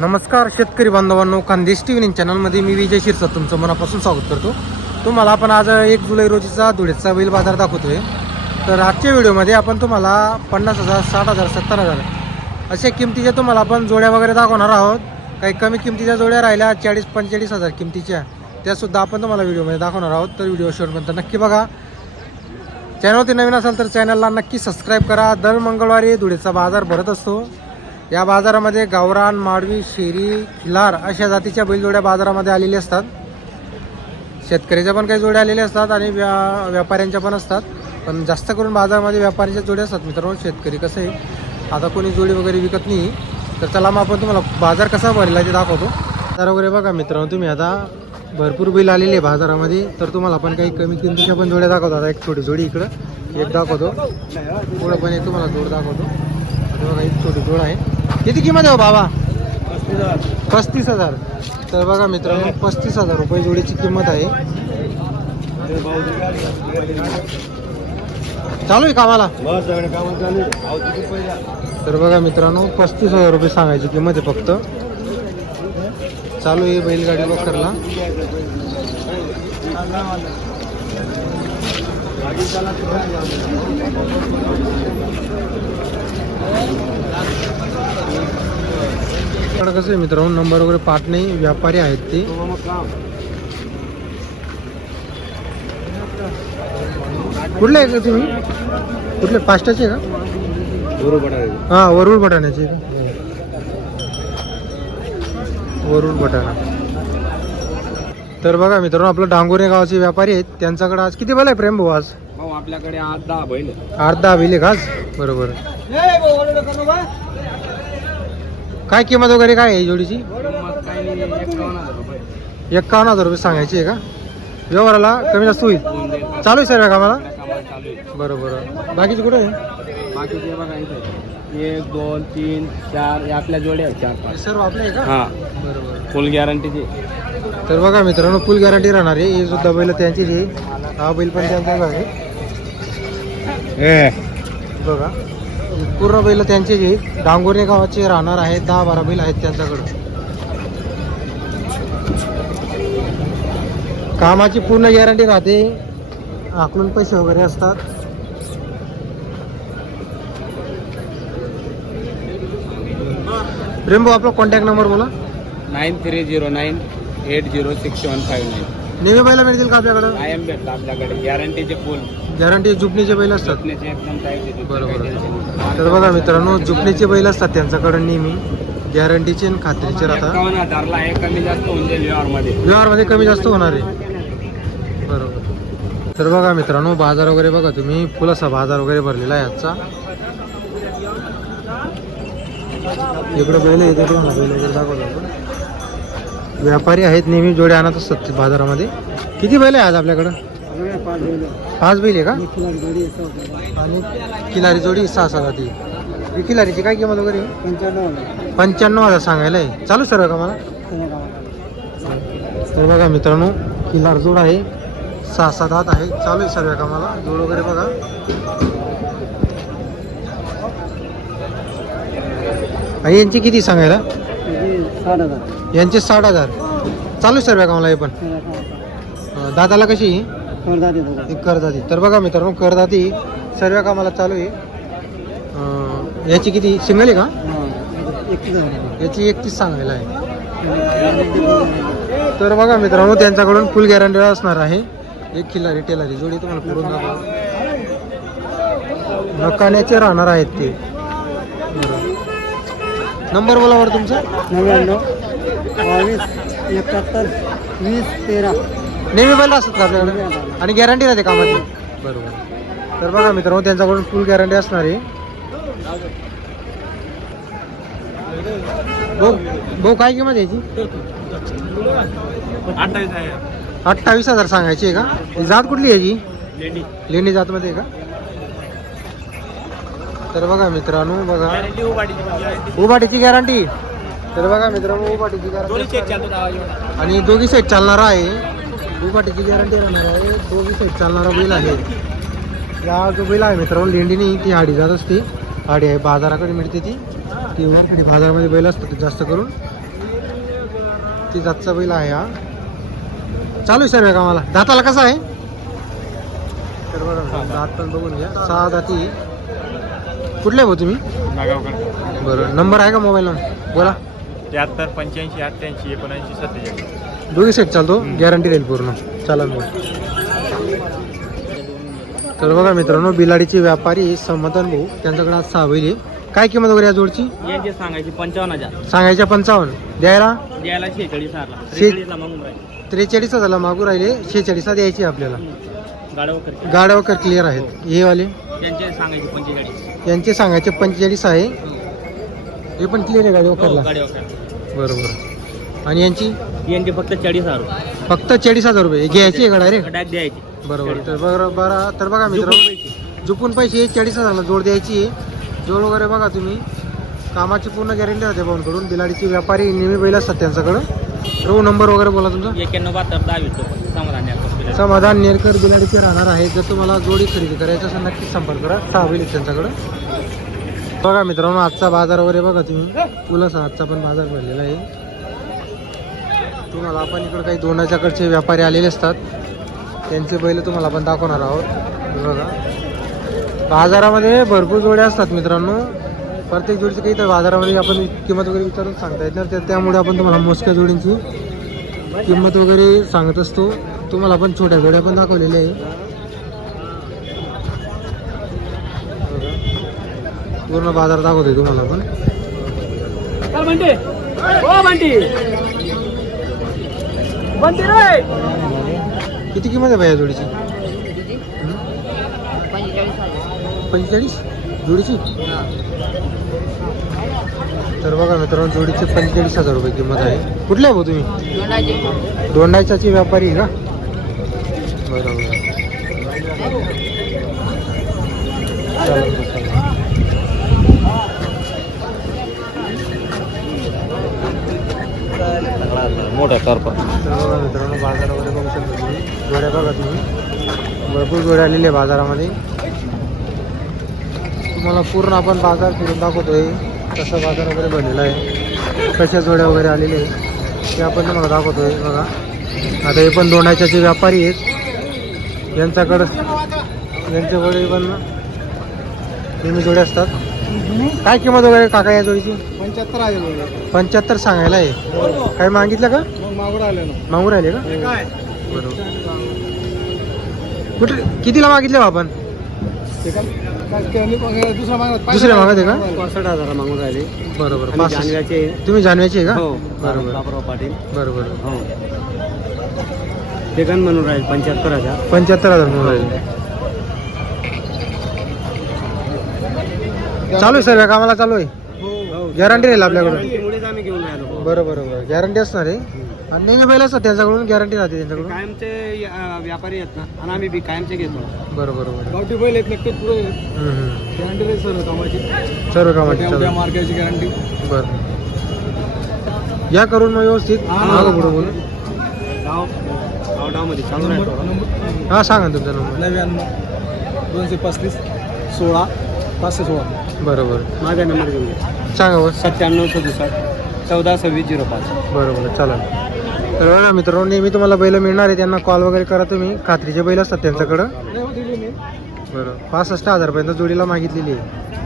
नमस्कार शेतकरी बांधवांनो खानदेश टी व्ही चॅनलमध्ये मी विजय शिरसा तुमचं मनापासून स्वागत करतो. तुम्हाला आपण आज एक जुलै रोजीचा धुळेचा बैल बाजार दाखवतोय. तर आजच्या व्हिडिओमध्ये आपण तुम्हाला पन्नास हजार साठ हजार सत्तर हजार अशा किमतीच्या तुम्हाला आपण जोड्या वगैरे दाखवणार आहोत. काही कमी किमतीच्या जोड्या राहिल्या चाळीस पंचेचाळीस हजार किमतीच्या. त्यासुद्धा आपण तुम्हाला व्हिडिओमध्ये दाखवणार आहोत. तर व्हिडिओ शेवटपर्यंत नक्की बघा. चॅनलवरती नवीन असाल तर चॅनलला नक्की सबस्क्राईब करा. दर मंगळवारी धुळेचा बाजार भरत असतो. या बाजारामध्ये गावरान माडवी शेरी खिलार अशा जातीच्या बैलजोड्या बाजारामध्ये आलेल्या असतात. शेतकऱ्याच्या पण काही जोड्या आलेल्या असतात आणि व्या व्यापाऱ्यांच्या पण असतात. पण जास्त करून बाजारामध्ये व्यापाऱ्यांच्या जोड्या असतात. मित्रांनो शेतकरी कसं आहे? आता कोणी जोडी वगैरे विकत नाही. तर चला मग आपण तुम्हाला बाजार कसा भरला ते दाखवतो. तर वगैरे बघा मित्रांनो तुम्ही आता भरपूर बैल आलेले आहे बाजारामध्ये. तर तुम्हाला आपण काही कमी किमतीच्या पण जोड्या दाखवतो. आता एक छोटी जोडी इकडं एक दाखवतो. पुढं पण एक तुम्हाला जोड दाखवतो. बघा एक छोटी जोड आहे. किती किंमत आहे हो बाबा? पस्तीस हजार. तर बघा मित्रांनो पस्तीस हजार रुपये जोडीची किंमत आहे. चालू आहे कामाला? तर बघा मित्रांनो पस्तीस हजार रुपये सांगायची किंमत आहे फक्त. चालू आहे बैलगाडी वखरला इकडं कसं आहे मित्रांनो नंबर वगैरे पाठ नाही व्यापारी आहेत ते. कुठले आहे का तुम्ही? कुठले? पाष्टाचे का? हा वरुड बटाण्याचे. का वरुड बटाणा. तर बघा मित्रांनो आपलं डांगोरे गावाचे व्यापारी आहेत. त्यांच्याकडे आज किती बैल आहे प्रेम भाऊ आज? भाऊ आपल्याकडे आठ दहा बैल. आठ दहा बैल आहे का आज? बरोबर. काय किंमत वगैरे काय आहे जोडीची? एक्कावन्न हजार रुपये. सांगायची आहे का? व्यवहाराला कमी जास्त होईल. चालू आहे सर्व कामाला? आहे. बरोबर बाकीचे कुठे आहे? बाकीचे बघा इथे एक दोन तीन चार आपल्या जोड्या आहेत चार पाच. सर्व आपले आहे का? हा. बरोबर फुल गॅरंटीचे तर बघा मित्रांनो फुल गॅरंटी राहणार आहे. हे सुद्धा बैल त्यांचीच आहे. हा बैल पण त्यांचाच आहे. बघा. पूर्ण बैल त्यांचे जे डांगोरे गावाचे राहणार आहेत दहा बारा बैल आहेत त्यांच्याकडं. कामाची पूर्ण गॅरंटी राहते. आकलून पैसे वगैरे असतात. प्रेमभाऊ आपला कॉन्टॅक्ट नंबर बोला. Nine three zero nine eight zero six seven five nine. नेहमी बैला मिळतील का आपल्याकडं? कायम भेटतं आपल्याकडे. गॅरंटीचे फुल गॅरंटी जुपणीचे बैल असतात. झोपण्याचे एकदम टाईट बरोबर. तर बघा मित्रांनो जुपणीचे बैल असतात त्यांच्याकडे नेहमी. गॅरंटीचे आणि खात्रीचे राहतात. एकावन्न हजारला आहे कमी जास्त होऊन जाईल व्यवहारमध्ये. व्यवहारमध्ये कमी जास्त होणार आहे. बरोबर. तर बघा मित्रांनो बाजार वगैरे बघा तुम्ही. फुल असा बाजार वगैरे भरलेला आहे आजचा. इकडं बैल आहे तिकडे बैल वगैरे दाखवतो आपण. व्यापारी आहेत नेहमी जोडे आणत असतात बाजारामध्ये. किती बैल आहे आज आपल्याकडं? पाच बैल आहे का? आणि किनारी जोडी सहा सहा जाती किलारीची किनारीची काय किंमत वगैरे? पंच्याण्णव हजार सांगायला आहे. चालू सर्व का मला? तर बघा मित्रांनो किल्लार जोड आहे. सहा सात हात आहे. चालू आहे सर्व कामाला जोड वगैरे बघा. आणि यांची किती सांगायला? यांचे साठ हजार. चालू आहे सर्व कामाला हे पण. अं, दादाला कशी? एक करदाती. तर बघा मित्रांनो करदाती सर्व कामाला चालू आहे. अं, याची किती? सिंगल आहे का? याची एकतीस सांगायला आहे. तर बघा मित्रांनो त्यांच्याकडून फुल गॅरंटी असणार आहे. एक खिल्लारी टेलारी जोडी तुम्हाला पुरून दाखवा नकाण्याचे राहणार आहेत ते. बरं. नंबर बोला बरं तुमचा. नव्याण्णव बावीस एकाहत्तर वीस तेरा. नेहमी बैल असतात का आपल्याकडे? आणि गॅरंटी राहते कामाची? बरोबर. तर बघा मित्रांनो त्यांच्याकडून फुल गॅरंटी असणार आहे. भाऊ भाऊ काय किंमत याची? अठ्ठावीस हजार सांगायची आहे का? ही जात कुठली आहे याची? लेडी लेणी जातमध्ये आहे का? तर बघा मित्रांनो बघा. उभाटीची गॅरंटी तर बघा मित्रांनो उभाटीची गॅरंटी आणि दोघी साईड चालणारा आहे. उभाटीची गॅरंटी राहणार आहे. दोघी साईड चालणारा बैल आहे. या जो बैल आहे मित्रांनो लेंडीनी ती हाडी जात असते. हाडी आहे बाजाराकडे मिळते ती. ती उभारकडे बाजारामध्ये बैल असतात जास्त करून. मोठी जातचा बैल आहे हा. चालू आहे सर्व कामाला. दाताला कसा आहे? तर बरं दात पण बघून घ्या. सहा दाती कुठले भाऊ तुम्ही? नागावकर. बरं. नंबर आहे का मोबाईल नंबर बोला. त्र्याहत्तर पंच्याऐंशी अठ्ठ्याऐंशी एकोणऐंशी सत्तेचाळीस. दोघी सेट चालतो. गॅरंटी राहील पूर्ण. चला मग. तर बघा मित्रांनो बिलाडीचे व्यापारी समाधान भाऊ त्यांच्याकडे आज सहा बैल आहे काय किंमत वगैरे या जोडची? यांची सांगायची पंचावन्न हजार. सांगायच्या पंचावन्न. द्यायला? द्यायला शेहेचाळीस हजारला शे- त्रेचाळीसला मागून राहील. त्रेचाळीस हजारला मागू राहिले शेहेचाळीसला द्यायची आपल्याला. गाड्या वगैरे गाड्या वगैरे क्लिअर आहेत. हे वाले? त्यांचे सांगायची पंचेचाळीस. यांचे सांगायचे पंचेचाळीस आहे. हे. पण क्लिअर आहे गाडी गाड्या वगैरे बरोबर. आणि यांची? यांचे फक्त चाळीस हजार फक्त चाळीस हजार रुपये. घ्यायची आहे का डायरेक्ट डायरेक्ट द्यायची. बरोबर. तर बरं बरं तर बघा मित्रांनो झुपून पैसे. चाळीस हजारला जोड द्यायची आहे. जोड वगैरे बघा तुम्ही. कामाची पूर्ण गॅरंटी राहते भाऊंकडून. बिलाडीची व्यापारी नेहमी बैल असतात त्यांच्याकडं. रो नंबर वगैरे बोला तुमचा. एक्क्याण्णव बहात्तर दहा वीस समाधान समाधान नेरकर बिलाडीचे राहणार आहे. जर तुम्हाला जोडी खरेदी करायची असेल नक्कीच संपर्क करा. सहा त्यांच्याकडं. बघा मित्रांनो आजचा बाजार वगैरे बघा तुम्ही. पुलस आजचा पण बाजार भरलेला आहे. तुम्हाला आपण इकडे काही दोनाच्याकडचे व्यापारी आलेले असतात. त्यांचे बैल तुम्हाला आपण दाखवणार आहोत. बघा. बाजारामध्ये भरपूर जोड्या असतात मित्रांनो. प्रत्येक जोडीचं काही तर बाजारामध्ये आपण किंमत वगैरे विचारून सांगता येत नाही. तर त्यामुळे आपण तुम्हाला मोजक्या जोडींची किंमत वगैरे सांगत असतो. तुम्हाला आपण छोट्या जोड्या पण दाखवलेल्या आहे. पूर्ण बाजार दाखवतोय तुम्हाला आपण बंटी. ओ बंटी. बंटी रे. किती किंमत आहे भाई या जोडीची? हं? पंचेचाळीस? जोडीची? तर बघा मित्रांनो जोडीचे पंचेचाळीस हजार रुपये किंमत आहे. कुठले आहे भाऊ तुम्ही? दोंडाच्याची व्यापारी आहे का? बरोबर मोठा तर बघा मित्रांनो बाजार वगैरे बघू शकता तुम्ही. जोड्या बघा तुम्ही. भरपूर जोड्या आलेल्या आहे बाजारामध्ये. तुम्हाला पूर्ण आपण बाजार फिरून दाखवतोय. कसा बाजार वगैरे बनलेला आहे. कशा जोड्या वगैरे आलेले आहे ते आपण तुम्हाला दाखवतोय बघा. आता हे पण दोंडाच्याचे व्यापारी आहेत. यांच्याकडं यांच्याकडे पण नेहमी जोड्या असतात. काय किंमत वगैरे काका या जोडीची? पंच्याहत्तर हजार पंच्याहत्तर सांगायला आहे. काय मागितलं का? मग मागून आले ना. मागून राहिले का? काय? बरोबर. कुठे कितीला मागितले बा आपण? दुसरा मागत दुसऱ्या मागत आहे का? पासष्ट हजार मागून राहिले. बरोबर. तुम्ही जानव्याचे आहे का? हो बरोबर. पाटील. बरोबर. हो. ते गण म्हणून राहील पंच्याहत्तर हजार. पंच्याहत्तर हजार म्हणून राहिले. चालू आहे सर कामाला चालू आहे. गॅरंटी राहील आपल्याकडून. मुळेच आम्ही घेऊन राहिलो. बरं बरं बरं. गॅरंटी असणार आहे. आणि नेहमी बैल असतात. त्यांच्याकडून गॅरंटी राहते त्यांच्याकडून. कायमचे अं, व्यापारी आहेत ना आणि आम्ही बी कायमचे घेतो. बरं बरं बरं. गावठी बैल एक नक्कीच पुढे हम्म, हम्म. गॅरंटी राहील सर कामाची. सर्व कामाची चालू. मार्केटची गॅरंटी बरं. या करून मग व्यवस्थित हा. मागं पुढं गाव गाव डावमध्ये चालू राहतो हा सांगा तुमचा नंबर. नव्याण्णव दोनशे पस्तीस सोळा पाचशे सोळा. बरोबर. माझा नंबर घेऊन घ्या. सांगा बस सत्त्याण्णव सदुसष्ट चौदा सव्वीस झिरो पाच. बरोबर चालेल. तर बघा मित्रांनो नेहमी तुम्हाला बैल मिळणार आहे त्यांना कॉल वगैरे करा तुम्ही. खात्रीचे बैल असतात त्यांच्याकडं. बरं. पासष्ट हजारपर्यंत जोडीला मागितलेली आहे.